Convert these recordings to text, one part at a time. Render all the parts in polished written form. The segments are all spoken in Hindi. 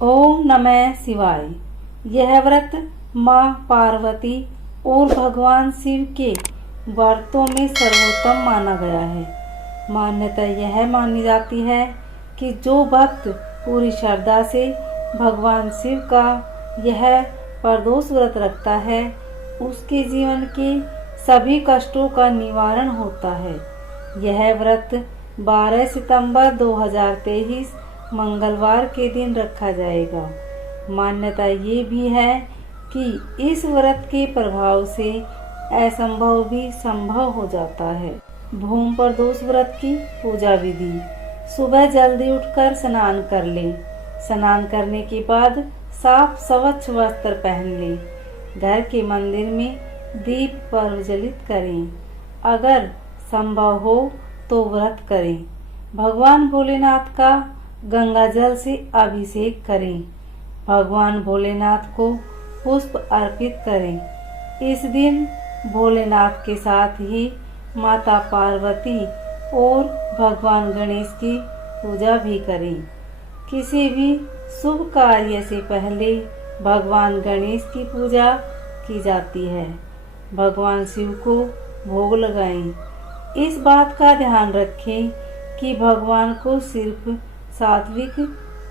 ओम नमः शिवाय। यह व्रत माँ पार्वती और भगवान शिव के व्रतों में सर्वोत्तम माना गया है। मान्यता यह मानी जाती है कि जो भक्त पूरी श्रद्धा से भगवान शिव का यह प्रदोष व्रत रखता है, उसके जीवन के सभी कष्टों का निवारण होता है। यह व्रत 12 सितंबर 2023 मंगलवार के दिन रखा जाएगा। मान्यता ये भी है कि इस व्रत के प्रभाव से असंभव भी संभव हो जाता है। भूम प्रदोष व्रत की पूजा विधि। सुबह जल्दी उठकर स्नान कर लें। स्नान करने के बाद साफ स्वच्छ वस्त्र पहन लें। घर के मंदिर में दीप प्रज्वलित करें। अगर संभव हो तो व्रत करें। भगवान भोलेनाथ का गंगा जल से अभिषेक करें। भगवान भोलेनाथ को पुष्प अर्पित करें। इस दिन भोलेनाथ के साथ ही माता पार्वती और भगवान गणेश की पूजा भी करें। किसी भी शुभ कार्य से पहले भगवान गणेश की पूजा की जाती है। भगवान शिव को भोग लगाएं। इस बात का ध्यान रखें कि भगवान को सिर्फ सात्विक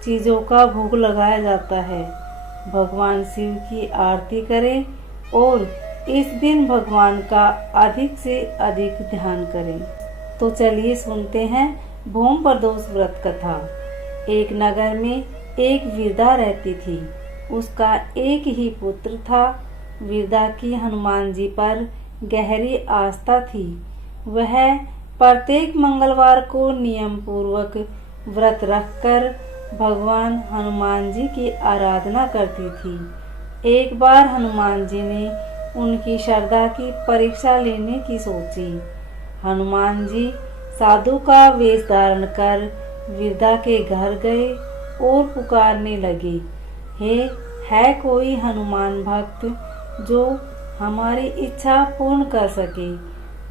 चीजों का भोग लगाया जाता है। भगवान शिव की आरती करें और इस दिन भगवान का अधिक से अधिक ध्यान करें। तो चलिए सुनते हैं भूम प्रदोष व्रत कथा। एक नगर में एक वृद्धा रहती थी। उसका एक ही पुत्र था। वृद्धा की हनुमान जी पर गहरी आस्था थी। वह प्रत्येक मंगलवार को नियम पूर्वक व्रत रखकर भगवान हनुमान जी की आराधना करती थी। एक बार हनुमान जी ने उनकी श्रद्धा की परीक्षा लेने की सोची। हनुमान जी साधु का वेश धारण कर वृद्धा के घर गए और पुकारने लगे, हे है कोई हनुमान भक्त जो हमारी इच्छा पूर्ण कर सके।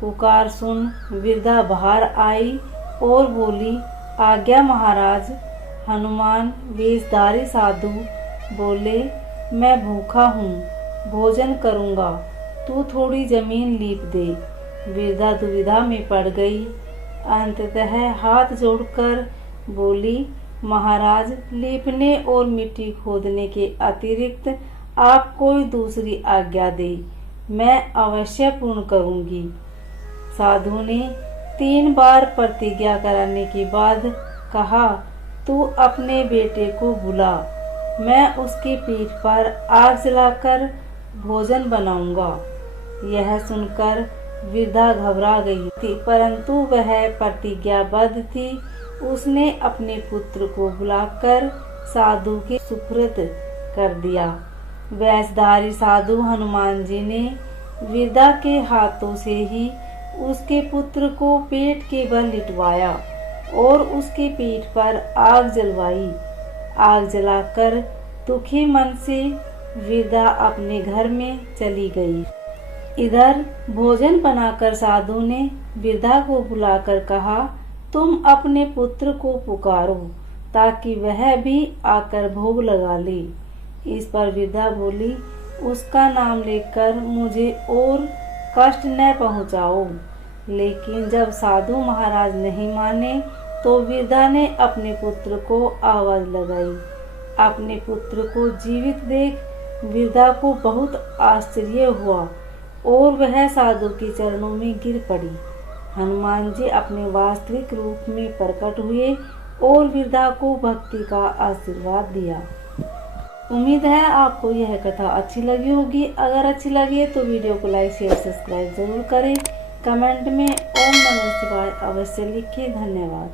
पुकार सुन वृद्धा बाहर आई और बोली, आज्ञा महाराज। हनुमान वेशधारी साधु बोले, मैं भूखा हूँ, भोजन करूँगा, तू थोड़ी जमीन लीप दे। वृद्धा दुविधा में पड़ गई। अंततः हाथ जोड़कर बोली, महाराज, लीपने और मिट्टी खोदने के अतिरिक्त आप कोई दूसरी आज्ञा दे, मैं अवश्य पूर्ण करूँगी। साधु ने 3 बार प्रतिज्ञा कराने के बाद कहा, तू अपने बेटे को बुला, मैं उसकी पीठ पर आग जलाकर भोजन बनाऊंगा। यह सुनकर वृद्धा घबरा गई थी, परंतु वह प्रतिज्ञाबद्ध थी। उसने अपने पुत्र को बुलाकर साधु के सुपुर्द कर दिया। वेशधारी साधु हनुमान जी ने वृद्धा के हाथों से ही उसके पुत्र को पेट के बल लिटवाया और उसकी पीठ पर आग जलवाई। आग जलाकर दुखी मन से वृद्धा अपने घर में चली गई। इधर भोजन बनाकर साधु ने वृद्धा को बुलाकर कहा, तुम अपने पुत्र को पुकारो ताकि वह भी आकर भोग लगा ले। इस पर वृद्धा बोली, उसका नाम लेकर मुझे और कष्ट न पहुँचाओ। लेकिन जब साधु महाराज नहीं माने तो वृद्धा ने अपने पुत्र को आवाज लगाई। अपने पुत्र को जीवित देख वृद्धा को बहुत आश्चर्य हुआ और वह साधु के चरणों में गिर पड़ी। हनुमान जी अपने वास्तविक रूप में प्रकट हुए और वृद्धा को भक्ति का आशीर्वाद दिया। उम्मीद है आपको यह कथा अच्छी लगी होगी। अगर अच्छी लगी तो वीडियो को लाइक शेयर सब्सक्राइब जरूर करें। कमेंट में ओम नमः शिवाय अवश्य लिखें। धन्यवाद।